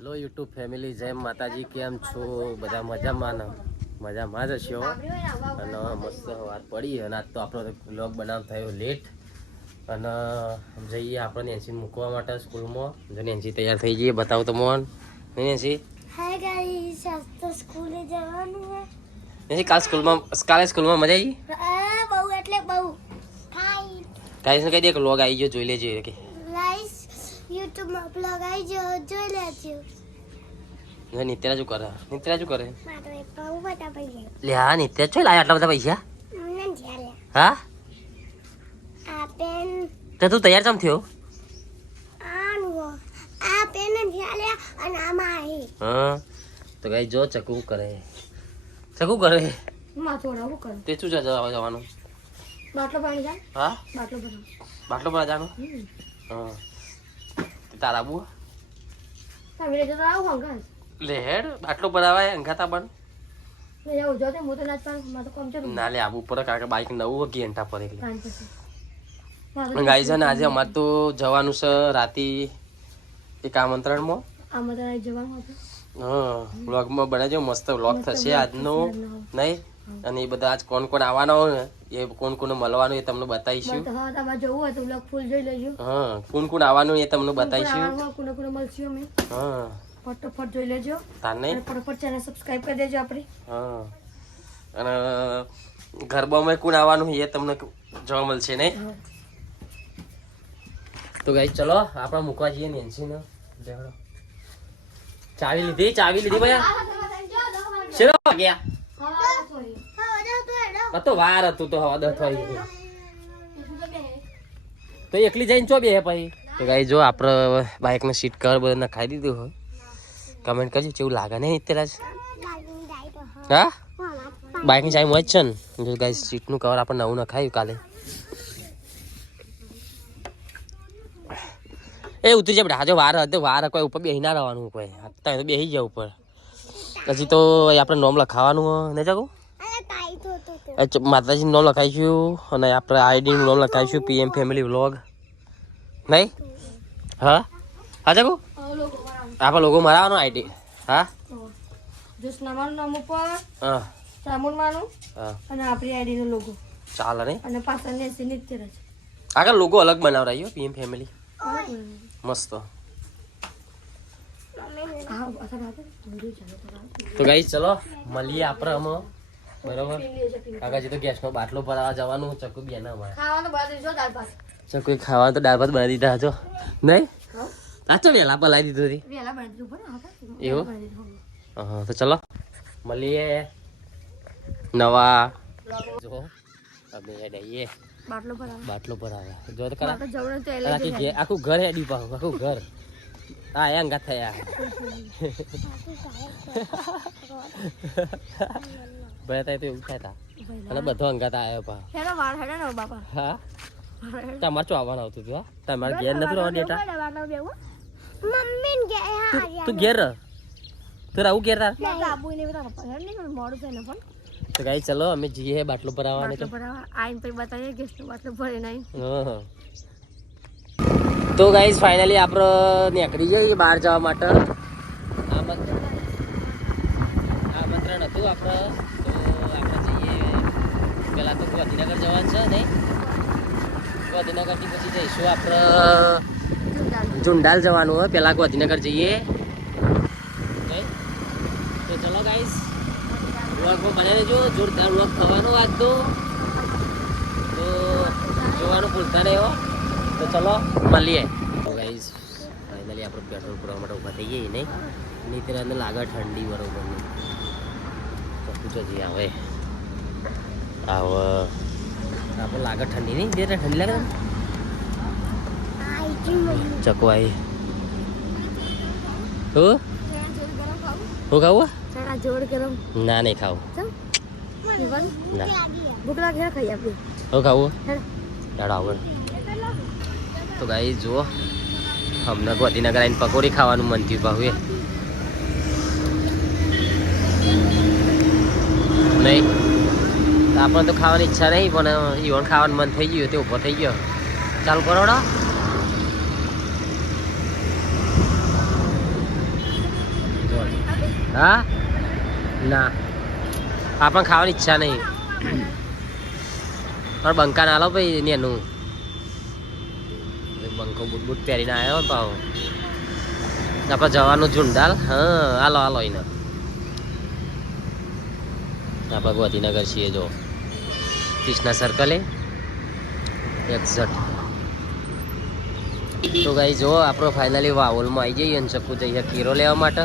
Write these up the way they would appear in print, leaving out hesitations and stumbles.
Hello YouTube family, જય માતાજી. કેમ છો બધા? મજામાં જ હશો. અને મસ્ત વાત પડી અને આજ તો આપણો વ્લોગ બનાવ થયો લેટ અને જઈએ આપણે નેન્સી મૂકવા માટે સ્કૂલમાં. જો નેન્સી તૈયાર થઈ જઈએ, બતાવો તો મોહન. નેન્સી હાય ગાઈસ, આજ તો સ્કૂલે જવાનું છે. નેન્સી કાલે સ્કૂલમાં મજા આવી? બહુ એટલે બહુ. ગાઈસ ને કહી દે કે વ્લોગ આવી ગયો, જોઈ લેજો. કે ગાઈસ YouTube માં બ્લોગ આવી ગયો, જોઈ લેજો. નિત્યા શું કરે? મારો એક બહુ બધા પૈસા લે હા, નિત્યા ચો લાયા આટલા બધા પૈસા? મને જ્યાં હા, આ પેન તો તું તૈયાર કેમ થયો? આનું આ પેન જ્યાં અને આમાં આવી. હા, તો ગાઈસ જો ચકુ કરે. માં થોડા હું કરું. તે શું જવાનું? બાટલો પાણી જા. હા, બાટલો ભરા જવાનું. હા, તારા બુ તમે તો આવો હંગા. લે હેડ બાટલો ભરાવાય અંગાતા બન. મે જાવ જોતે હું તો નાચ પાડું, માં તો કોમ છે. ના લે આબુ પર કાકા બાઈક નવું ઘેંટા પર એટલે. પાણી પછી. ગાઈસ છે ને આજે અમાર તો જવાનું છે રાતી એક આમંત્રણમાં. આમંત્રણ જવાનું હતું. હા, વ્લોગમાં બનાવજો, મસ્ત વ્લોગ થશે આજનો. નહીં અને એ બધા આજ કોણ કોણ આવવાના હોય ને એ કોણ કોને મળવાનું એ તમને બતાવીશું. હા, તમારે જોવું હોય તો વ્લોગ ફૂલ જોઈ લેજો. હા, કોણ કોણ આવવાનું એ તમને બતાવીશું. કોને કોને મળશું અમે. હા, ફટાફટ જોઈ લેજો. તાર નહીં ફટાફટ ચેનલ સબસ્ક્રાઇબ કરી દેજો આપણી. હા, અને ગરબામાં કોણ આવવાનું એ તમને જોવા મળશે નહીં. તો ગાઈસ ચલો આપણે મૂકવા જઈએ નેન્સીને. ચાવી લીધી ભાઈ. શેરો વાગ્યા? તો વાર હતું તો હવા 10 વાગી ગઈ. તો એકલી જઈને ચો બે પછી. તો ગાઈ જો આપણે બાઇકને સીટ કવર બધા નખાઈ દીધું હોય. કમેન્ટ કરજો કેવું લાગે ને અત્યારે. હા, બાઇકની ચાવી મોજ છે ને. જો ગાઈ સીટનું કવર આપણે નવું નખાયું કાલે. એ ઉતરી જાય બેટા. જો વાર કોઈ ઉપર બેસી ના રહેવાનું. કોઈ તમે તો બેસી જાય ઉપર. પછી તો આપણે નોમ લખાવાનું નહીં જાગું. માતાજીનું નામ લખાઈશું અને આપણે આઈડીનું નામ લખાઈશું, PM ફેમિલી વ્લોગ. નહીં? હા હા જાગું આપણે લોગો મરાવવાનો આઈડી. હા, જસનામાનું નામ ઉપર હા ચામુંડમાનું હા, અને આપણી આઈડીનો લોગો ચાલે નહીં. અને પાછળ નેસી નિત્ય છે. આગળ લોગો અલગ બનાવરાયો PM ફેમિલી મસ્ત. તો ગાઈસ ચલો મળીએ આપણે આમાં. બરોબર કાકાજી તો ગેસનો બાટલો ભરાવા જવાનું. ચકુ બે ના મળે ખાવાનું બાદ જો દાળ ભાત. ચકુ ખાવાનું તો દાળ ભાત બનાવી દીધા છો નહીં? સાચો વેલા પલાવી દીધું હતી વેલા બની દીધું પણ એવું. હા, તો ચલો મળીએ નવા. જો અમે હેડીએ બાટલો ભરાવે. જો તો ખરા આખું ઘર હેડી પાછું આખું ઘર. હા, એ અંગા થયા ભાઈ થાય તો એવું થાય તા. અને બધો અંગાત આવ્યો પા. હા, તમારે શું આવવાનું આવતું હતું? તમારે ઘેર નથી રહેવા દેતા? તું ઘેર રહ. તું આવું ઘેર તાર. તો ગાઈ ચલો અમે જઈએ બાટલો ભરાવવા. તો ગાઈસ ફાઇનલી આપણે નીકળી જઈએ બહાર જવા માટે. આમંત્રણ હતું આપણે. તો આપણે જઈએ પેલા તો ગાંધીનગર જવાનું છે નહીં? ગાંધીનગરથી પછી જઈશું આપણે ઝુંડાલ જવાનું હોય. પેલા ગાંધીનગર જઈએ. તો ચલો ગાઈસ વ્લોગમાં બને રહેજો. જોરદાર વ્લોગ થવાનો આજ તો જોવાનું ભૂલતા નહીં હો. તો ચલો મળીએ. તો ગાઈસ ફાઇનલી આપણે પેટ્રોલ પુરાવા માટે ઊભા થઈ જઈએ નહીં? નીતિને અંદર લાગે ઠંડી બરોબર નહીં. પૂછો જઈએ આવે આપણે લાગે ઠંડી નહીં? જે ઠંડી લાગે ચકવાઈ. હું ખાવું? ના નહીં ખાવું. ના હું ખાવું ડાળો આવે. તો ગાઈ જુઓ અમને ગાંધીનગર આવીને પકોડી ખાવાનું મન થયું પાછું. નહીં આપણને તો ખાવાની ઈચ્છા નહીં પણ ઈવન ખાવાનું મન થઈ ગયું તે ઊભો થઈ ગયો. ચાલુ કરો. હા ના આપણને ખાવાની ઈચ્છા નહીં પણ બંકા ના લો ભાઈ એનું બંકો બૂટ બૂટ પહેરીને આવ્યો પાવ આપણે જવાનું ઝુંડાલ હા હાલો એને આપણે ગાંધીનગર છીએ જો કૃષ્ણા સર્કલે એક્ઝેક્ટ તો ગાઈ જો આપણે ફાઇનલી વાવોલમાં આવી જઈએ અને ચક્કુ જઈએ કીરો લેવા માટે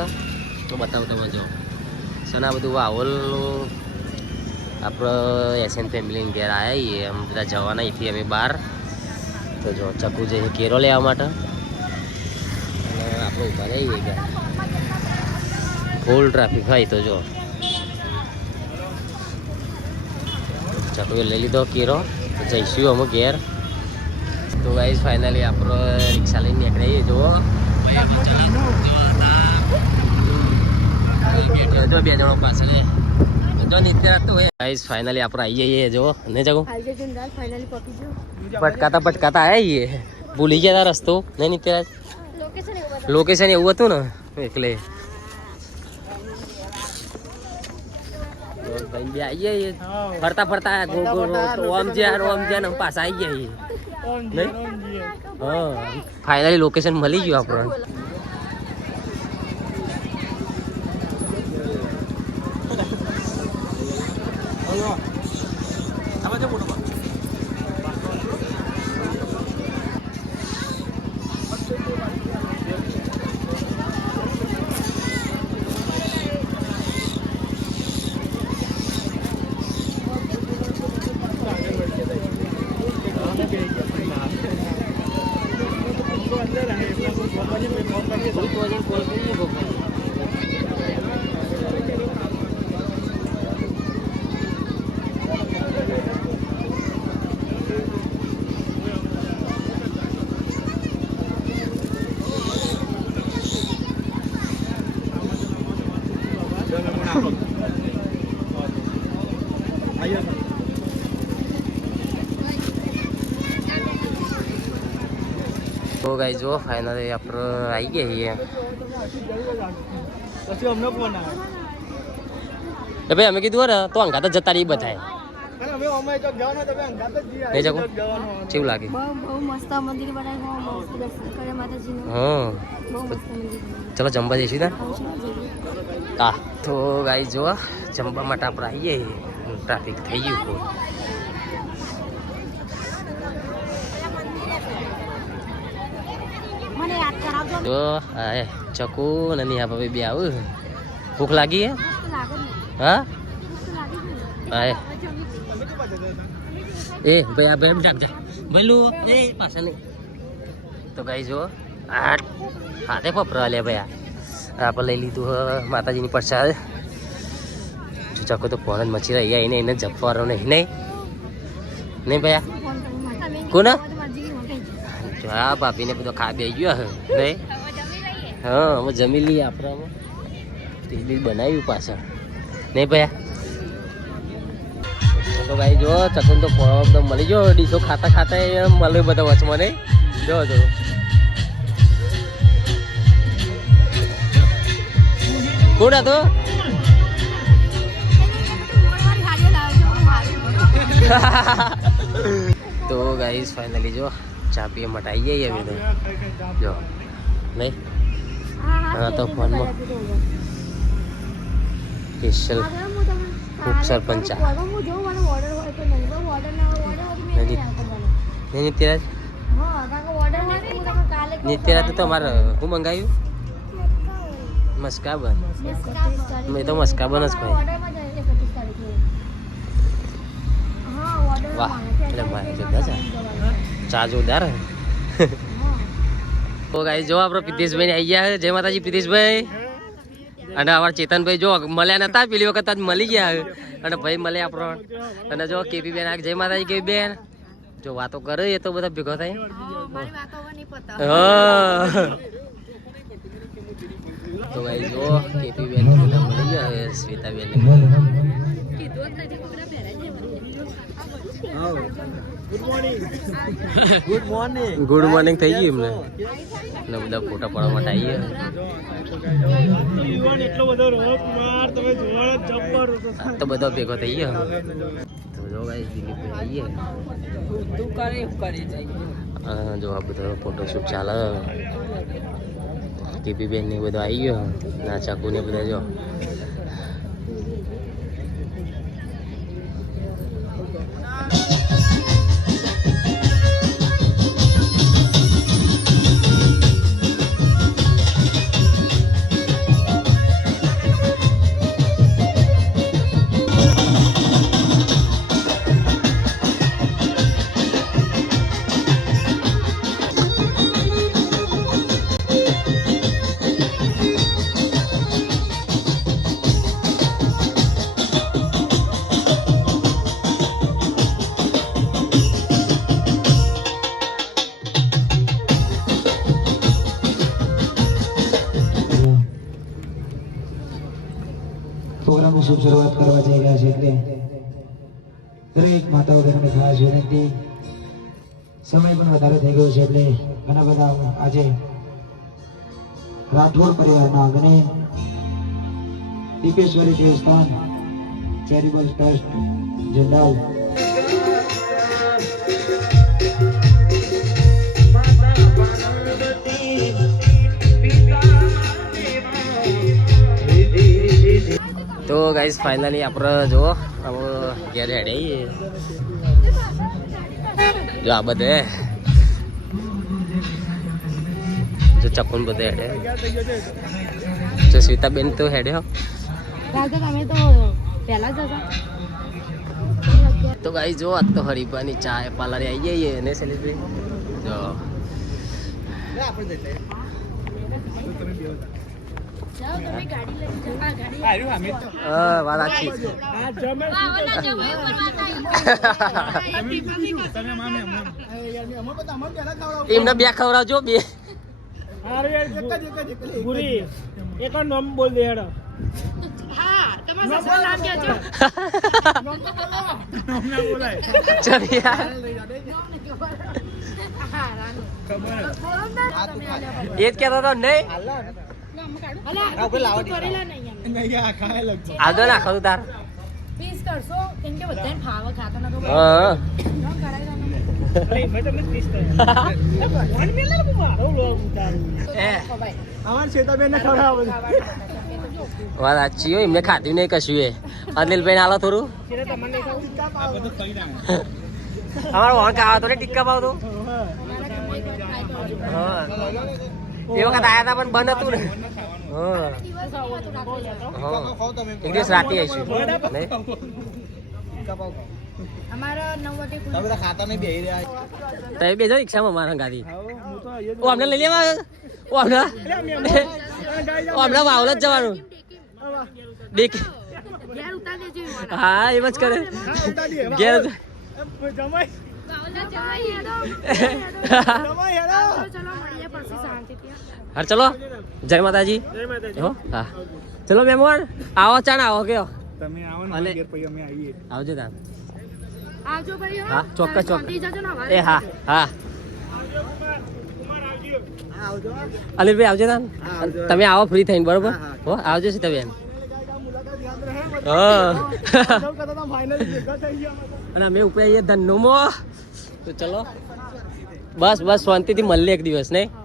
તો બતાવું તમે જો સના બધું વાવોલનું આપણે એસએન ફેમિલીને ઘેર આવ્યા છીએ અમે બધા જવાના અહીંથી અમે બહાર તો જો ચક્કુ જઈએ કેરો લેવા માટે અને આપણે ઊભા રહીએ ગયા ફૂલ ટ્રાફિક હોય તો જો ચક્કુએ લઈ લીધો કેરો તો જઈશું અમે ઘેર તો ગાઈઝ ફાઇનલી આપણો રિક્ષા લઈને નીકળીએ જુઓ જો બે જણો પાછળ જો નિત્ય તો ગાઈઝ ફાઇનલી આપણે આવી જઈએ જો ને જગો પટકાતા આવ્યા ભૂલી ગયા તા રસ્તો નહીં નિત્ય લોકેશન એવું હતું ને એટલે બે આવી જઈએ ફરતા ઓમ જ્યાં ને પાછા આવી ગયા હા ફાઇનલી લોકેશન મળી ગયું આપણને તો ગાઈ જો ફાઇનલી આપણે આવી ગયા છીએ પછી અમને ફોન આવ્યો ભાઈ અમે કીધું ને તો અંગાત જ જતા રહી બધાય અમે અમે તો જવાનો તમે અંગાત જ નહીં જગો કેવું લાગે બહુ મસ્ત મંદિર બનાવ્યું બહુ મસ્ત દર્શન કરે માતાજીનું હા બહુ મસ્ત મંદિર ચલો જમવા જઈશું ત્યાં હા તો ગાઈ જો જમવા માટે આપણે આવીએ ટ્રાફિક થઈ ગયું મને યાદ કરાવજો જો હા ચકુ અને નિહા ભાભી બે આવું ભૂખ લાગી હે હા હા એ ભાઈ આ ભાઈ જાગ જા બોલું એ પાછળ નહીં તો ગાઈ જો આ હાથે પપરા લે ભાઈ આપણે લઈ લીધું માતાજીની પ્રસાદ ચકો તો ફોન જ મચી રહ્યા એને જપવાનો નહીં ભાઈ કોના જો આ ભાભીને બધો ખા બે ગયો નહીં હા અમે જમી લઈએ આપણે તેલ બનાવ્યું પાછળ નહીં ભાઈ તો ભાઈ જો ચકન તો ફોન મળી ગયો ડીશો ખાતા એમ મળે બધા વચમાં નહીં જો કોણ હતો તો ગાઈસ ફાઇનલી જો ચા પીએ માટે આવી જઈએ અમે તો જો નહીં હા તો ફોનમાં સ્પેશિયલ ખૂબ સરપંચ નિત્યરાજ નિત્યરાજ તો અમારે શું મંગાવ્યું મસ્કાબન મેં તો મસ્કાબન જ કહ્યું વાહ એટલે મારે જોરદાર ચા જોરદાર તો ગાઈસ જો આપણો પ્રિતેશભાઈ આવી ગયા જય માતાજી પ્રિતેશભાઈ અને અમારા ચેતનભાઈ જો મળ્યા નતા પેલી વખત જ મળી ગયા અને ભાઈ મળે આપણો અને જો કેપી બેન જય માતાજી કેપી બેન જો વાતો કરે એ તો બધા ભેગો થાય તો ગાઈસ જો કેપી બેન બધા મળી ગયા હવે શ્વેતા બેન ગુડ મોર્નિંગ ગુડ મોર્નિંગ થઈ ગયું એમને ને બધા ફોટા પાડવા માટે આવીએ એટલો બધો રોપ માર તમે જોવા જબ્બર હતો તો બધો ભેગો થઈ ગયો તો જો ગાઈસ દિલીપભાઈ આવીએ તું કરે જાય જો આ બધો ફોટોશૂટ ચાલે કેપી બેન ને બધો આવી ગયો ના ચાકુ ને બધા જો પ્રોગ્રામની શુભ શરૂઆત કરવા જઈ રહ્યા છે એટલે દરેક માતાઓ બહેનોને ખાસ વિનંતી સમય પણ વધારે થઈ ગયો છે એટલે ઘણા બધા આજે રાઠોડ પરિવારના અને દીપેશ્વરી દેવસ્થાન ચેરિટેબલ ટ્રસ્ટ જંડાલ તો ગાઈસ ફાઇનલી આપણે જો હવે ઘેર હેડે જો આ બધે જો ચપ્પન બધે હેડે જો સ્વીતાબેન તો હેડ્યો તમે તો પહેલા જ હતા તો ગાઈસ જો આજ તો હરીફાની ચા પાર્લરે આવી જઈએ ને સેલિબ્રેટ જો વાત સાચી એમને બે ખવડાવજો બે એક નામ બોલ દે હેડો ચલ યાર એ જ કહેતો હતો નહીં આગળ નાખો તું તાર હા વાત સાચી હોય એમને ખાધું નહીં કશું એ અનિલભાઈ હાલો થોડું અમારો વણ ખાવા તો ને ટીક્કા ભાવ તો એ વખત આયા હતા પણ બંધ હતું ને એક દિવસ રાતે આવીશું તમે બેજો રિક્ષામાં મારા ગાડી ઓ અમને લઈ લેવા ઓ હમણાં વાવલ જ જવાનું હા એમ જ કરે ઘેર હા ચલો જય માતાજી હો હા ચલો મહેમાન આવો ચાણ આવો કયો તમે આવો ને અને ઘેર પછી અમે આવીએ આવજો તાર આવજો ભાઈ હા ચોક્કસ ચોક્કસ એ હા હા અનિલભાઈ આવજો તાર તમે આવો ફ્રી થઈને બરોબર હો આવજો છે તમે એમ હા અને અમે ઉપર આવીએ ધનોમાં તો ચલો બસ બસ શાંતિથી મળીએ એક દિવસ નહીં